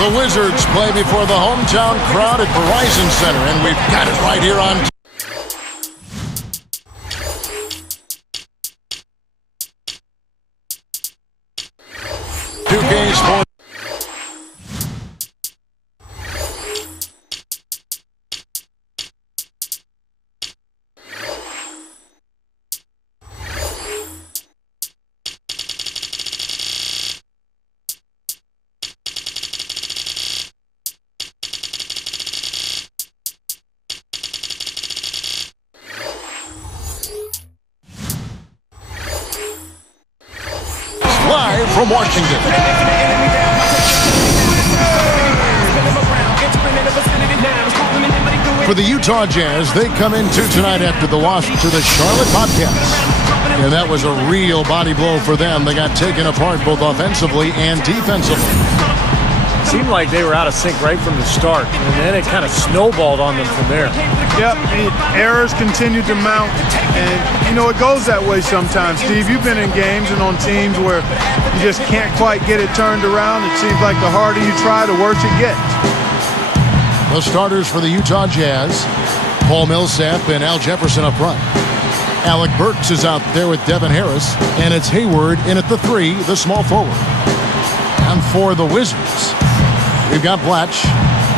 The Wizards play before the hometown crowd at Verizon Center, and we've got it right here on 2K Sports. Live from Washington. For the Utah Jazz, they come into tonight after the loss to the Charlotte Bobcats. And that was a real body blow for them. They got taken apart both offensively and defensively. Seemed like they were out of sync right from the start, and then it kind of snowballed on them from there. Yep, errors continued to mount, and you know it goes that way sometimes. Steve, you've been in games and on teams where you just can't quite get it turned around. It seems like the harder you try, the worse it gets. The starters for the Utah Jazz, Paul Millsap and Al Jefferson up front. Alec Burks is out there with Devin Harris, and it's Hayward in at the 3, the small forward. And for the Wizards, we've got Blatch,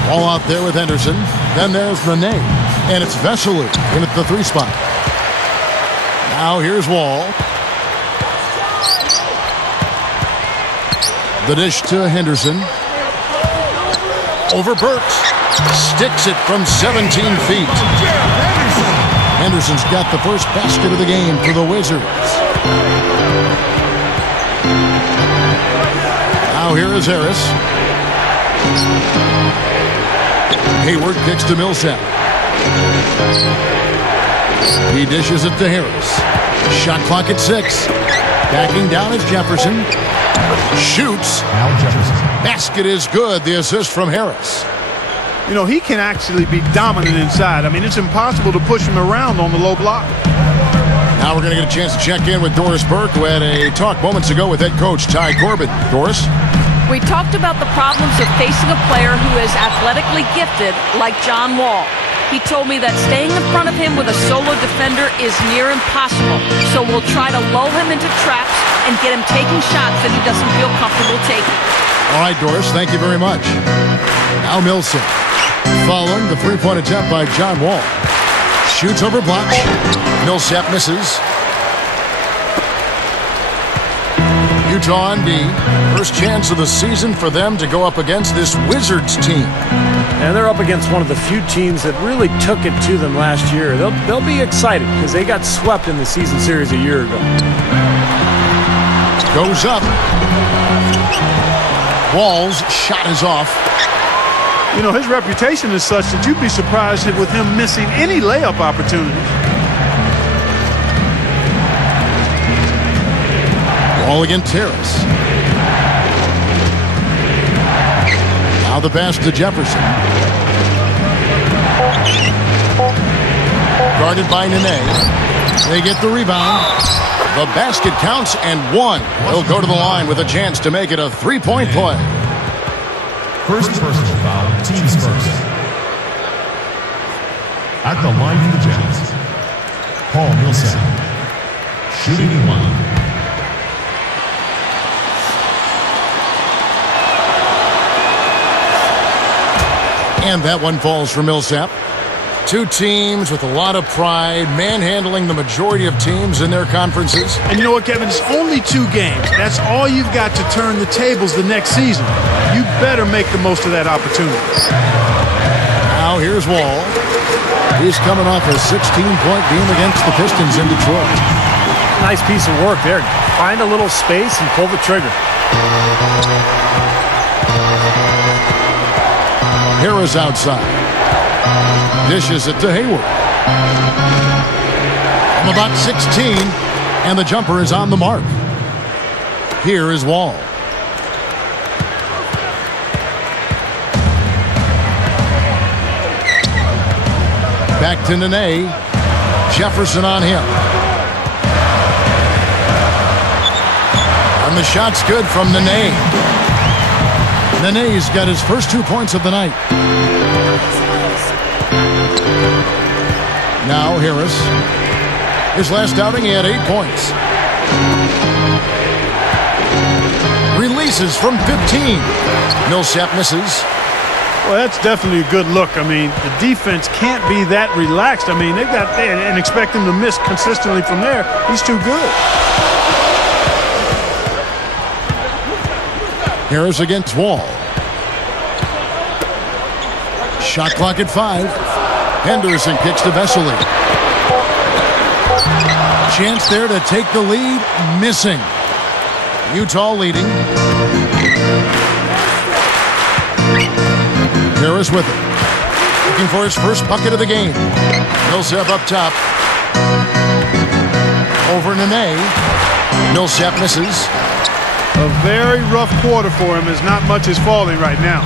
all out there with Henderson. Then there's Nene, and it's Vesely in at the 3 spot. Now here's Wall. The dish to Henderson. Over Burks. Sticks it from 17 feet. Henderson's got the first basket of the game for the Wizards. Now here is Harris. Hayward kicks to Millsap. He dishes it to Harris. Shot clock at 6. Backing down is Jefferson. Shoots. Basket is good. The assist from Harris. You know, he can actually be dominant inside. I mean, it's impossible to push him around on the low block. Now we're going to get a chance to check in with Doris Burke, who had a talk moments ago with head coach Ty Corbett. Doris? We talked about the problems of facing a player who is athletically gifted like John Wall. He told me that staying in front of him with a solo defender is near impossible. So we'll try to lull him into traps and get him taking shots that he doesn't feel comfortable taking. All right, Doris, thank you very much. Now Millsap, following the three-point attempt by John Wall. Shoots over Blatch. Millsap misses. Utah on D. First chance of the season for them to go up against this Wizards team. And they're up against one of the few teams that really took it to them last year. They'll be excited because they got swept in the season series a year ago. Goes up. Wall's shot is off. You know, his reputation is such that you'd be surprised with him missing any layup opportunities. Wall against Harris. Now the pass to Jefferson. Guarded by Nene. They get the rebound. The basket counts and one. He'll go to the line with a chance to make it a three-point play. First personal foul, team's first. At the line for the Jazz, Paul Millsap. Shooting one. And that one falls for Millsap. Two teams with a lot of pride, manhandling the majority of teams in their conferences. And you know what, Kevin? It's only 2 games. That's all you've got to turn the tables the next season. You better make the most of that opportunity. Now here's Wall. He's coming off a 16-point game against the Pistons in Detroit. Nice piece of work there. Find a little space and pull the trigger. Harris outside. Dishes it to Hayward. From about 16, and the jumper is on the mark. Here is Wall. Back to Nene. Jefferson on him. And the shot's good from Nene. Nene's got his first 2 points of the night. Now Harris. His last outing, he had 8 points. Releases from 15. Millsap misses. Well, that's definitely a good look. I mean, the defense can't be that relaxed. I mean, and expect him to miss consistently from there. He's too good. Harris against Wall. Shot clock at 5. Henderson kicks to Vesely. Chance there to take the lead. Missing. Utah leading. Harris with it. Looking for his first bucket of the game. Millsap up top. Over Nene. Millsap misses. A very rough quarter for him as not much is falling right now.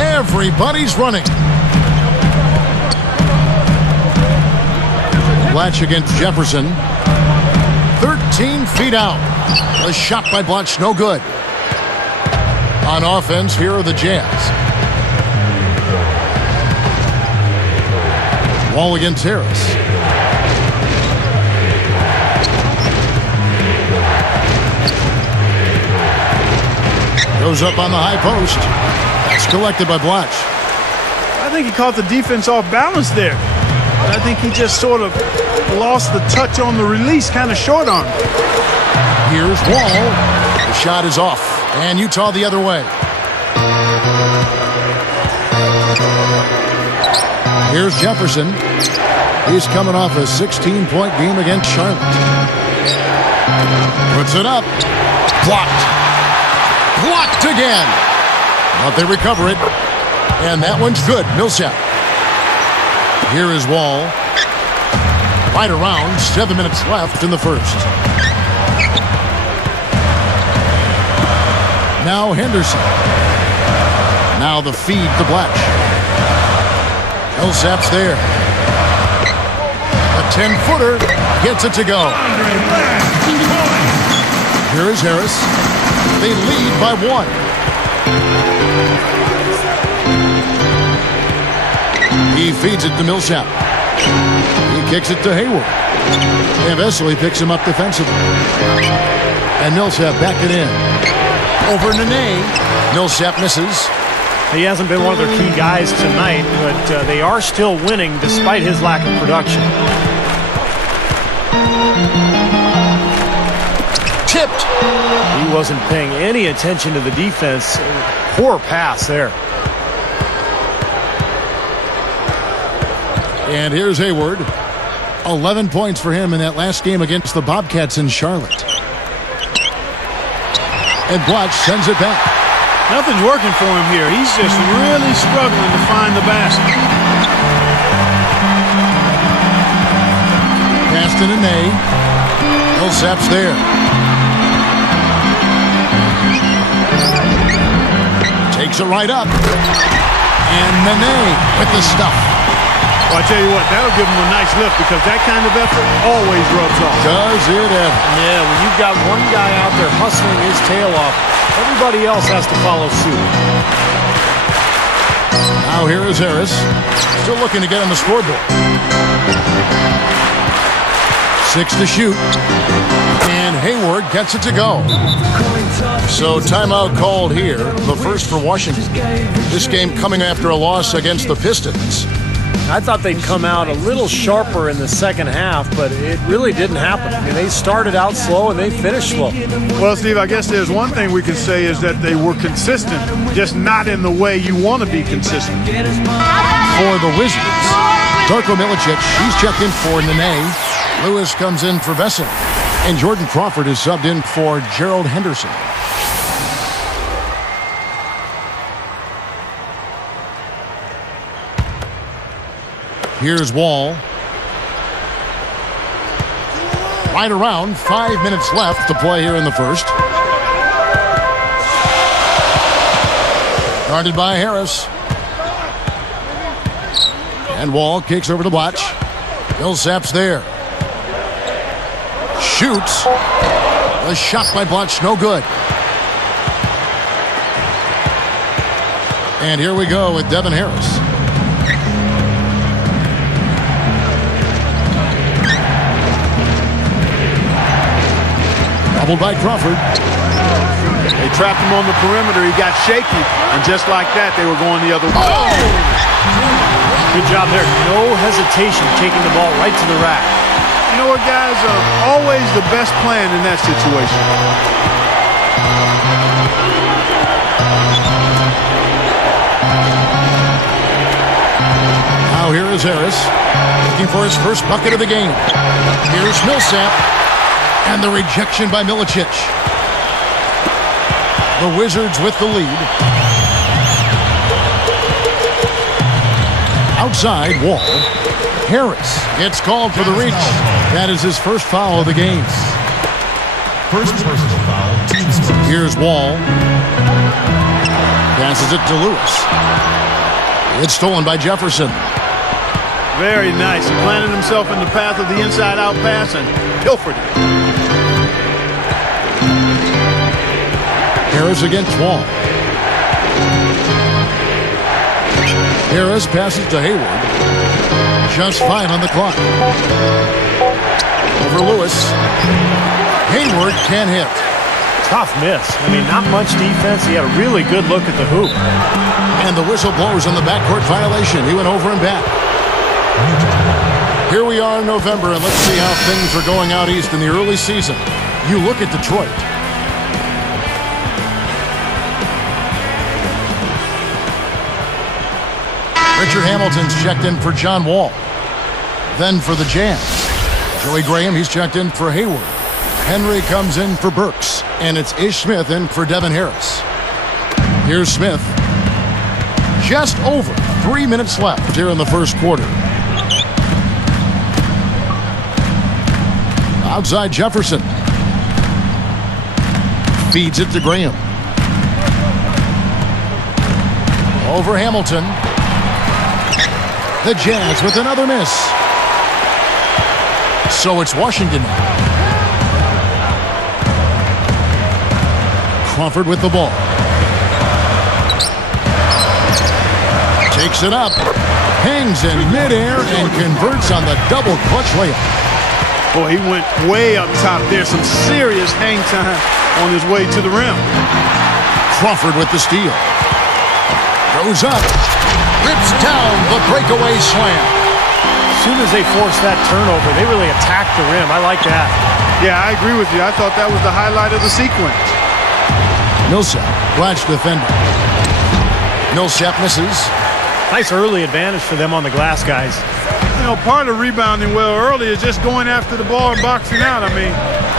Everybody's running. Blatch against Jefferson. 13 feet out. A shot by Blatch, no good. On offense, here are the Jazz. Wall against Harris. Goes up on the high post. That's collected by Blatch. I think he caught the defense off balance there. I think he just sort of lost the touch on the release, kind of short on him. Here's Wall. The shot is off. And Utah the other way. Here's Jefferson. He's coming off a 16-point game against Charlotte. Puts it up. Blocked. Blocked again. But they recover it. And that one's good. Millsap. Here is Wall. Right around. 7 minutes left in the first. Now Henderson. Now the feed to Blatch. Millsap's there. A 10-footer gets it to go. Here is Harris. They lead by 1. He feeds it to Millsap. He kicks it to Hayward. And Vesely picks him up defensively. And Millsap back it in. Over Nene. Millsap misses. He hasn't been one of their key guys tonight, but they are still winning despite his lack of production. Tipped. He wasn't paying any attention to the defense. Poor pass there. And here's Hayward. 11 points for him in that last game against the Bobcats in Charlotte. And Blatch sends it back. Nothing's working for him here. He's just really struggling to find the basket. Pass to Nene. Millsap's there. Takes it right up. And Nene with the stuff. Well, I tell you what, that'll give him a nice lift because that kind of effort always rubs off. Does it ever? Yeah, when you've got one guy out there hustling his tail off, everybody else has to follow suit. Now here is Harris. Still looking to get on the scoreboard. 6 to shoot. And Hayward gets it to go. So timeout called here. The first for Washington. This game coming after a loss against the Pistons. I thought they'd come out a little sharper in the second half, but it really didn't happen. I mean, they started out slow and they finished slow. Well, Steve, I guess there's one thing we can say is that they were consistent, just not in the way you want to be consistent. For the Wizards, Darko Milicic, he's checked in for Nene. Lewis comes in for Vesely. And Jordan Crawford is subbed in for Gerald Henderson. Here's Wall. Right around 5 minutes left to play here in the first. Guarded by Harris. And Wall kicks over to Blatch. Millsap's there. Shoots. A shot by Blatch, no good. And here we go with Devin Harris. Doubled by Crawford. They trapped him on the perimeter. He got shaky, and just like that, they were going the other way. Oh! Good job there. No hesitation taking the ball right to the rack. You know what, guys? Always the best plan in that situation. Now here is Harris, looking for his first bucket of the game. Here's Millsap, and the rejection by Milicic. The Wizards with the lead. Outside, Wall. Harris gets called for the reach. That is his first foul of the game. First personal foul, team's first. Here's Wall. Passes it to Lewis. It's stolen by Jefferson. Very nice. He planted himself in the path of the inside-out pass and pilfered it. Harris against Wall. Harris passes to Hayward. Just 5 on the clock. Over Lewis. Hayward can't hit. Tough miss. I mean, not much defense. He had a really good look at the hoop. And the whistle blows on the backcourt violation. He went over and back. Here we are in November, and let's see how things are going out east in the early season. You look at Detroit. Richard Hamilton's checked in for John Wall. Then for the Jazz, Joey Graham, he's checked in for Hayward. Henry comes in for Burks. And it's Ish Smith in for Devin Harris. Here's Smith. Just over 3 minutes left here in the first quarter. Outside Jefferson. Feeds it to Graham. Over Hamilton. The Jazz with another miss. So it's Washington. Crawford with the ball. Takes it up. Hangs in midair and converts on the double clutch layup. Boy, he went way up top there. Some serious hang time on his way to the rim. Crawford with the steal. Goes up. Rips down the breakaway slam. As soon as they forced that turnover, they really attacked the rim. I like that. Yeah, I agree with you. I thought that was the highlight of the sequence. Millsap, Blanche defender. Millsap misses. Nice early advantage for them on the glass, guys. You know, part of rebounding well early is just going after the ball and boxing out. I mean,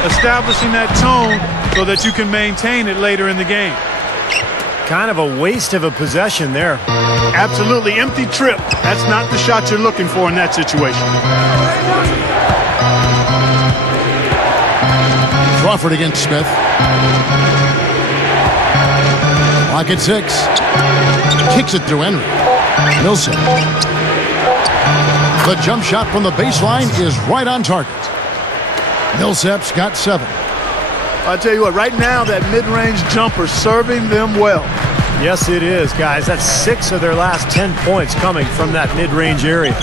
establishing that tone so that you can maintain it later in the game. Kind of a waste of a possession there. Absolutely empty trip. That's not the shot you're looking for in that situation. Crawford against Smith. Lock at 6. Kicks it to Henry. Millsap. The jump shot from the baseline is right on target. Millsap's got 7. I'll tell you what, right now that mid-range jumper serving them well. Yes, it is, guys. That's 6 of their last 10 points coming from that mid-range area.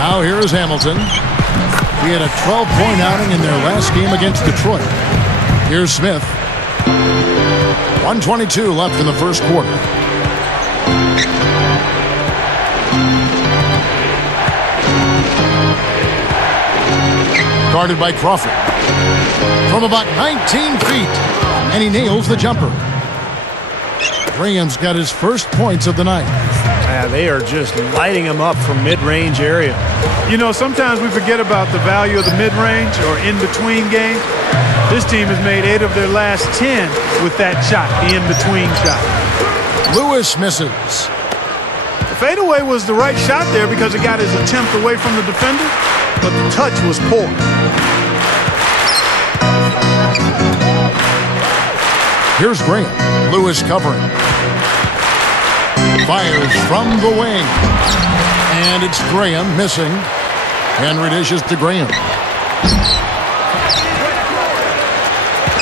Now here is Hamilton. He had a 12-point outing in their last game against Detroit. Here's Smith. 1:22 left in the first quarter. Guarded by Crawford. From about 19 feet. And he nails the jumper. Graham's got his first points of the night. Yeah, they are just lighting him up from mid-range area. You know, sometimes we forget about the value of the mid-range or in-between game. This team has made 8 of their last 10 with that shot, the in-between shot. Lewis misses. The fadeaway was the right shot there because it got his attempt away from the defender, but the touch was poor. Here's Graham. Lewis covering. Fires from the wing. And it's Graham missing. Henry dishes to Graham.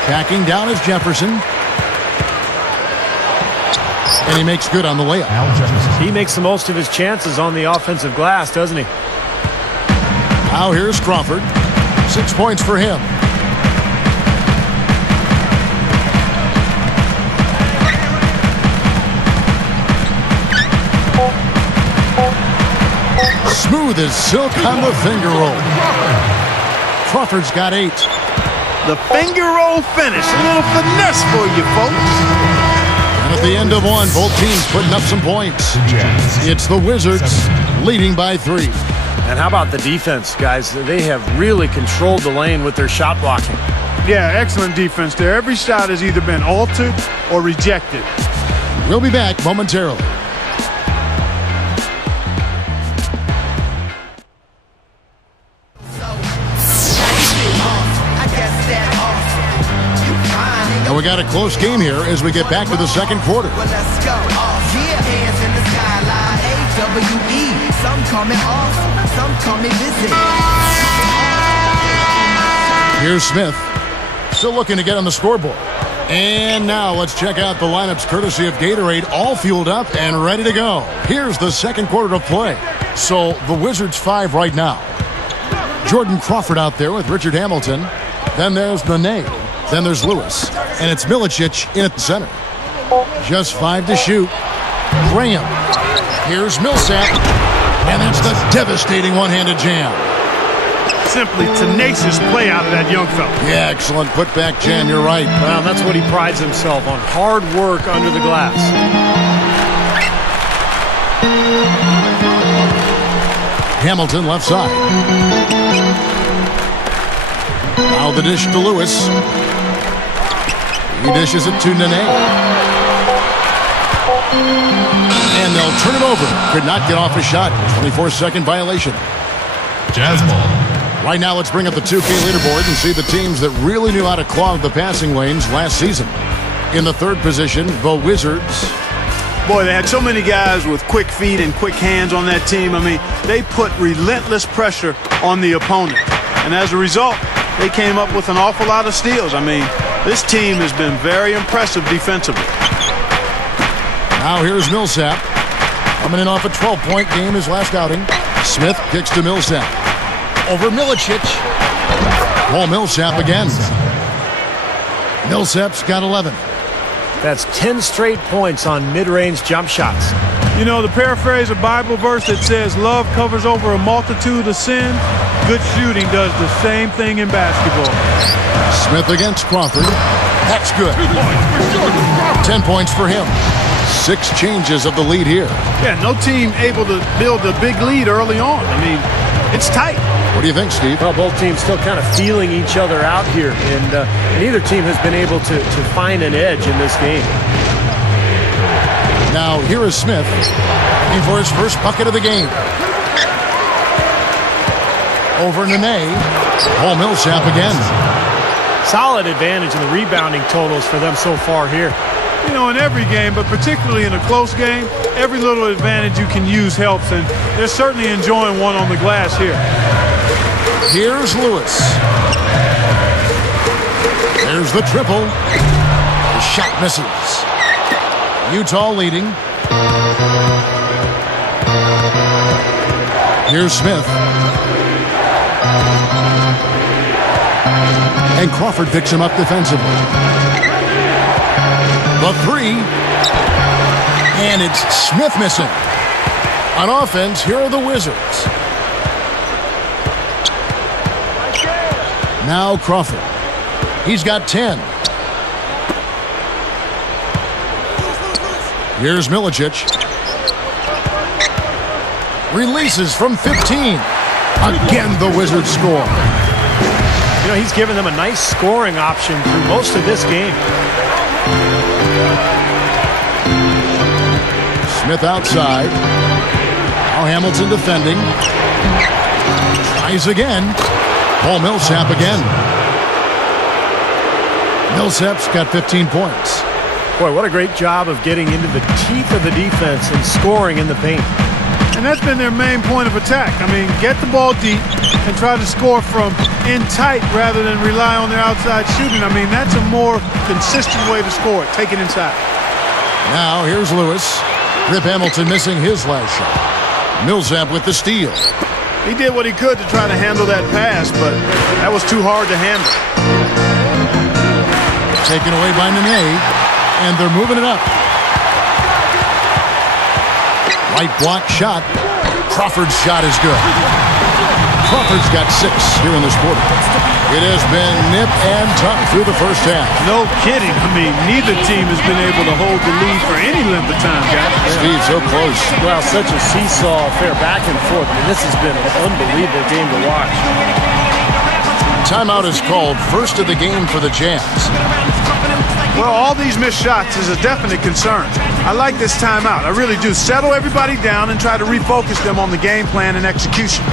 Backing down is Jefferson. And he makes good on the layup. Al Jefferson. He makes the most of his chances on the offensive glass, doesn't he? Now here's Crawford. 6 points for him. Smooth as silk on the finger roll. Crawford's got 8. The finger roll finish. A little finesse for you, folks. And at the end of one, both teams putting up some points. It's the Wizards leading by 3. And how about the defense, guys? They have really controlled the lane with their shot blocking. Yeah, excellent defense there. Every shot has either been altered or rejected. We'll be back momentarily. And we got a close game here as we get back to the second quarter. Well, let's go. Yeah, hands in the skyline. AWE. Some call me awesome. Some call me busy. Here's Smith. Still looking to get on the scoreboard. And now let's check out the lineups courtesy of Gatorade, all fueled up and ready to go. Here's the second quarter of play. So the Wizards 5 right now. Jordan Crawford out there with Richard Hamilton. Then there's Nene. Then there's Lewis. And it's Milicic in at the center. Just 5 to shoot. Graham. Here's Millsap. And that's the devastating one-handed jam. Simply tenacious play out of that young fella. Yeah, excellent putback jam. You're right. Well, that's what he prides himself on. Hard work under the glass. Hamilton left side. Now the dish to Lewis. He dishes it to Nene. And they'll turn it over. Could not get off a shot. 24-second violation. Jazz ball. Right now, let's bring up the 2K leaderboard and see the teams that really knew how to clog the passing lanes last season. In the third position, the Wizards. Boy, they had so many guys with quick feet and quick hands on that team. I mean, they put relentless pressure on the opponent. And as a result, they came up with an awful lot of steals. I mean, this team has been very impressive defensively. Now here's Millsap. Coming in off a 12-point game his last outing. Smith kicks to Millsap. Over Milicic. Paul Millsap again. Millsap's got 11. That's 10 straight points on mid-range jump shots. You know, to paraphrase a Bible verse that says, love covers over a multitude of sin, good shooting does the same thing in basketball. Smith against Crawford. That's good. 10 points for him. 6 changes of the lead here. Yeah, no team able to build a big lead early on. I mean, it's tight. What do you think, Steve? Well, both teams still kind of feeling each other out here, and neither team has been able to find an edge in this game. Now, here is Smith looking for his first bucket of the game. Over Nene. Paul Millsap again. Solid advantage in the rebounding totals for them so far here. You know, in every game, but particularly in a close game, every little advantage you can use helps, and they're certainly enjoying one on the glass here. Here's Lewis. There's the triple. The shot misses. Utah leading. Here's Smith. And Crawford picks him up defensively. The 3. And it's Smith missing. On offense, here are the Wizards. Now Crawford. He's got 10. Here's Milicic. Releases from 15. Again, the Wizards score. You know, he's given them a nice scoring option through most of this game. Smith outside. Now Hamilton defending. Tries again. Paul Millsap again. Millsap's got 15 points. Boy, what a great job of getting into the teeth of the defense and scoring in the paint. And that's been their main point of attack. I mean, get the ball deep and try to score from in tight rather than rely on their outside shooting. I mean, that's a more consistent way to score it. Take it inside. Now here's Lewis. Rip Hamilton missing his last shot. Millsap with the steal. He did what he could to try to handle that pass, but that was too hard to handle. Taken away by Nene, and they're moving it up. Right block shot. Crawford's shot is good. Crawford's got 6 here in this quarter. It has been nip and tuck through the first half. No kidding. I mean, neither team has been able to hold the lead for any length of time, guys. Steve, so close. Well, such a seesaw affair back and forth. And this has been an unbelievable game to watch. Timeout is called, first of the game for the Jazz. Well, all these missed shots is a definite concern. I like this timeout. I really do. Settle everybody down and try to refocus them on the game plan and execution.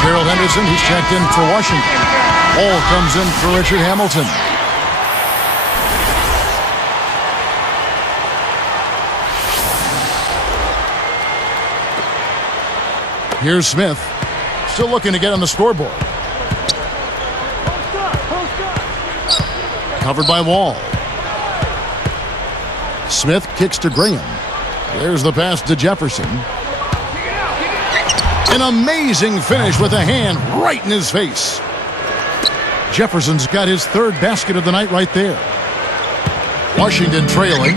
Harold Henderson, he's checked in for Washington. Ball comes in for Richard Hamilton. Here's Smith, still looking to get on the scoreboard. Covered by Wall. Smith kicks to Graham. There's the pass to Jefferson. An amazing finish with a hand right in his face. Jefferson's got his 3rd basket of the night right there. Washington trailing.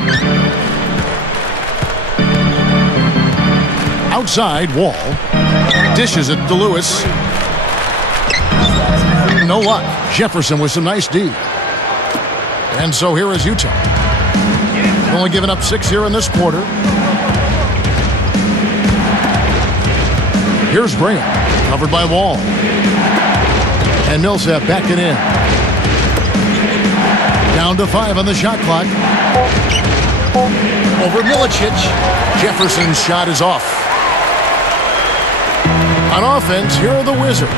Outside, Wall. Dishes it to Lewis. No luck. Jefferson with some nice D. And so here is Utah. Only giving up 6 here in this quarter. Here's Graham, covered by Wall. And Millsap backing in. Down to 5 on the shot clock. Over Milicic. Jefferson's shot is off. On offense, here are the Wizards.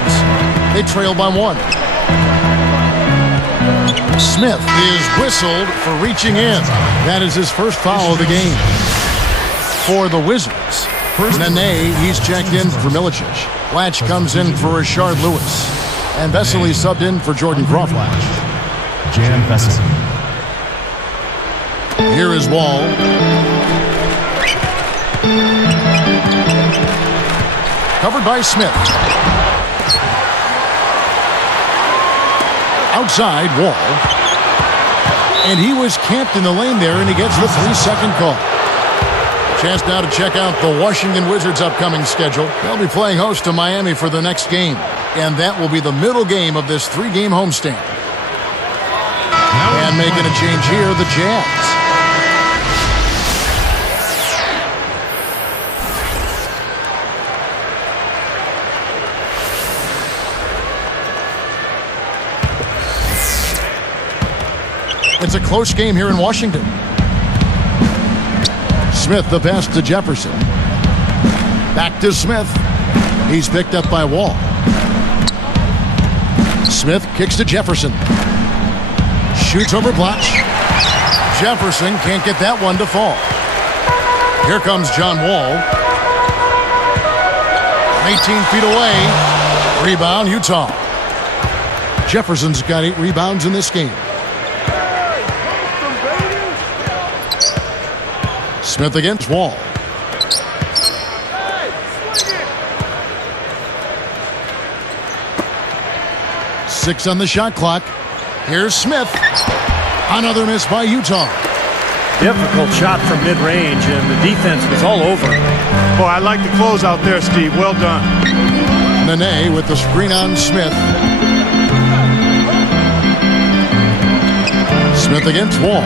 They trail by 1. Smith is whistled for reaching in. That is his first foul of the game. For the Wizards, Nene, he's checked in for Milicic. Latch comes in for Rashard Lewis. And Vesely subbed in for Jordan Crawford. Jan Vesely. Here is Wall. Covered by Smith. Outside, Wall. And he was camped in the lane there, and he gets the 3-second call. Chance now to check out the Washington Wizards' upcoming schedule. They'll be playing host to Miami for the next game, and that will be the middle game of this 3-game homestand. And making a change here, the Jazz. It's a close game here in Washington. Smith, the pass to Jefferson. Back to Smith. He's picked up by Wall. Smith kicks to Jefferson. Shoots over Blatch. Jefferson can't get that one to fall. Here comes John Wall. 18 feet away. Rebound, Utah. Jefferson's got 8 rebounds in this game. Smith against Wall. Six on the shot clock. Here's Smith. Another miss by Utah. Difficult shot from mid-range, and the defense was all over. Boy, I like the close out there, Steve. Well done. Nene with the screen on Smith. Smith against Wall.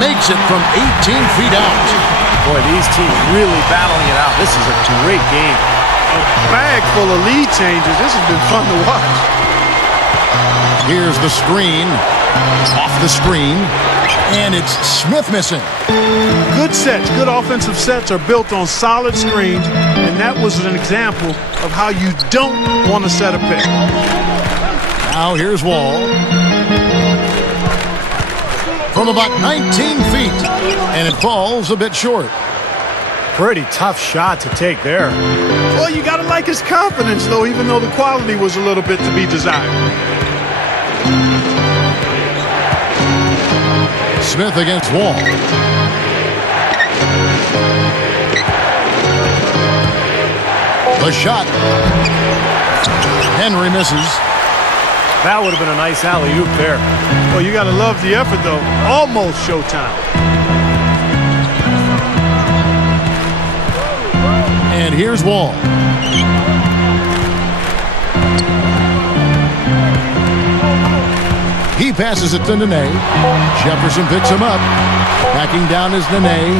Makes it from 18 feet out. Boy, these teams really battling it out. This is a great game. A bag full of lead changes. This has been fun to watch. Here's the screen. Off the screen. And it's Smith missing. Good sets, good offensive sets are built on solid screens, and that was an example of how you don't want to set a pick. Now here's Wall. from about 19 feet, and it falls a bit short. Pretty tough shot to take there. Well, you got to like his confidence, though, even though the quality was a little bit to be desired. Smith against Wall. The shot. Henry misses. That would have been a nice alley-oop there. Well, you got to love the effort, though. Almost showtime. And here's Wall. He passes it to Nene. Jefferson picks him up. Backing down is Nene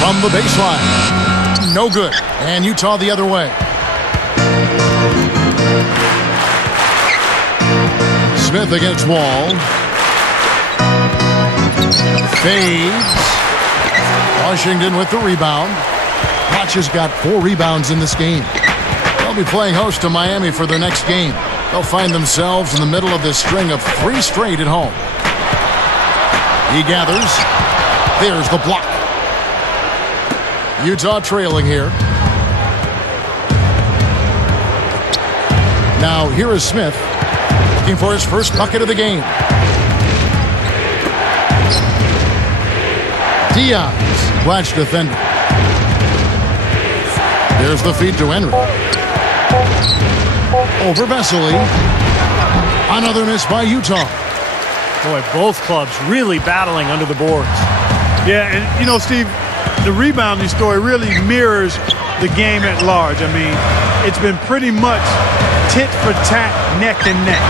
from the baseline. No good. And Utah the other way. Smith against Wall. Fades. Washington with the rebound. Watch has got 4 rebounds in this game. They'll be playing host to Miami for their next game. They'll find themselves in the middle of this string of 3 straight at home. He gathers. There's the block. Utah trailing here. Now here is Smith looking for his first bucket of the game. Diaz, Blatch defender. There's the feed to Henry. Over Vesely. Another miss by Utah. Boy, both clubs really battling under the boards. Yeah, and you know, Steve, the rebounding story really mirrors the game at large. I mean, it's been pretty much tit for tat, neck and neck.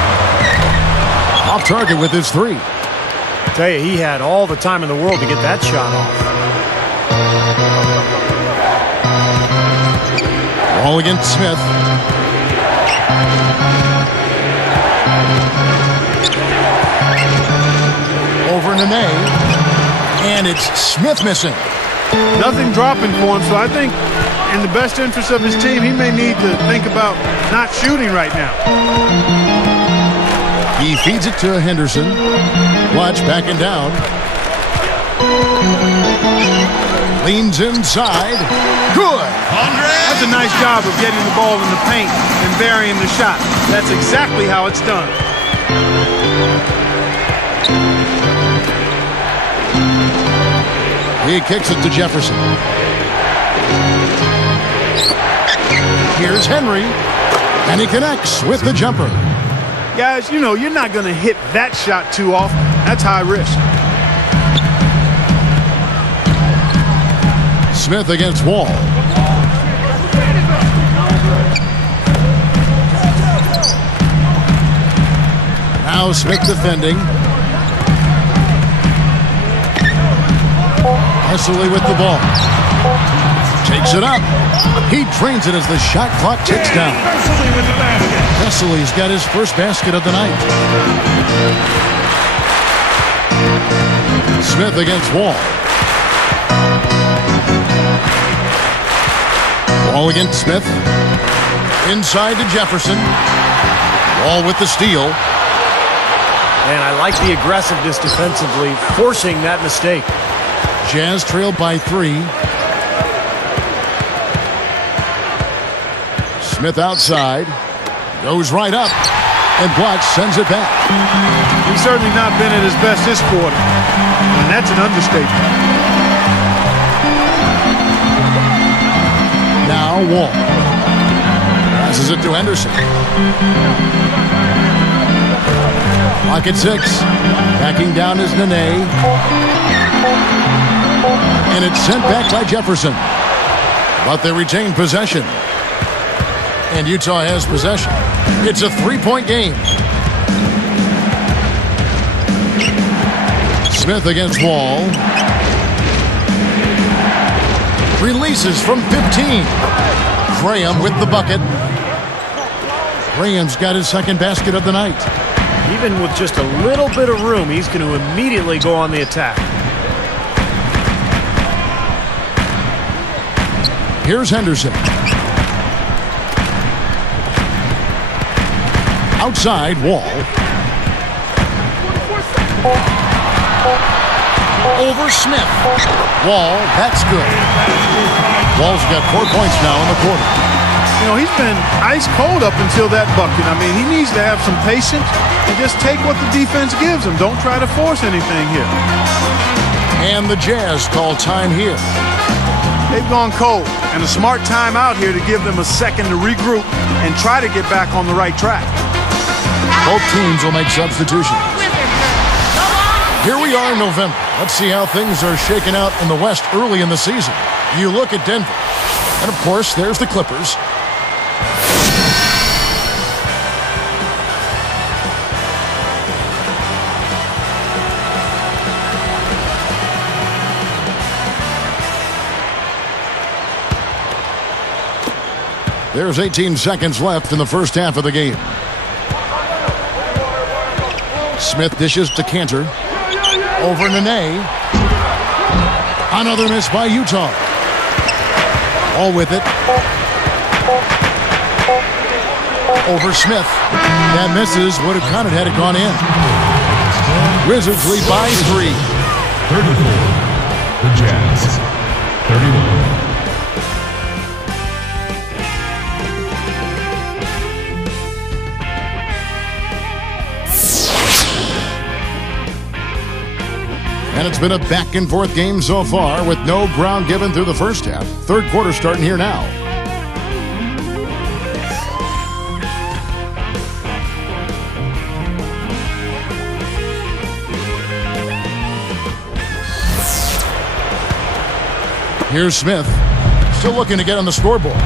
Off target with his 3. I tell you, he had all the time in the world to get that shot off. All against Smith. Over Nene. And it's Smith missing. Nothing dropping for him, so I think in the best interest of his team, he may need to think about not shooting right now. He feeds it to Henderson. Watch backing down. Leans inside. Good. That's a nice job of getting the ball in the paint and burying the shot. That's exactly how it's done. He kicks it to Jefferson. Here's Henry. And he connects with the jumper. Guys, you know, you're not going to hit that shot too often. That's high risk. Smith against Wall. Now Smith defending. Vesely with the ball. Takes it up. He drains it as the shot clock ticks down. Vesely's got his first basket of the night. Smith against Wall. Wall against Smith. Inside to Jefferson. Wall with the steal. And I like the aggressiveness defensively, forcing that mistake. Jazz trailed by 3. Smith outside. Goes right up. And Blatch sends it back. He's certainly not been at his best this quarter. And that's an understatement. Now Wall. Passes it to Henderson. Clock at 6. Backing down is Nene. And it's sent back by Jefferson. But they retain possession. And Utah has possession. It's a 3-point game. Smith against Wall. Releases from 15. Graham with the bucket. Graham's got his second basket of the night. Even with just a little bit of room, he's going to immediately go on the attack. Here's Henderson. Outside Wall. over Smith. Wall, that's good. Wall's got 4 points now in the quarter. You know, he's been ice cold up until that bucket. I mean, he needs to have some patience and just take what the defense gives him. Don't try to force anything here. And the Jazz call time here. They've gone cold, and a smart timeout here to give them a second to regroup and try to get back on the right track. Both teams will make substitutions. Here we are in November. Let's see how things are shaking out in the West early in the season. You look at Denver, and of course, there's the Clippers. There's 18 seconds left in the first half of the game. Smith dishes to Cantor. Over Nene. Another miss by Utah. All with it. Over Smith. That misses. Would have counted had it gone in. Wizards lead by 3. 34. The Jazz. 31. And it's been a back-and-forth game so far with no ground given through the first half. Third quarter starting here now. Here's Smith. Still looking to get on the scoreboard.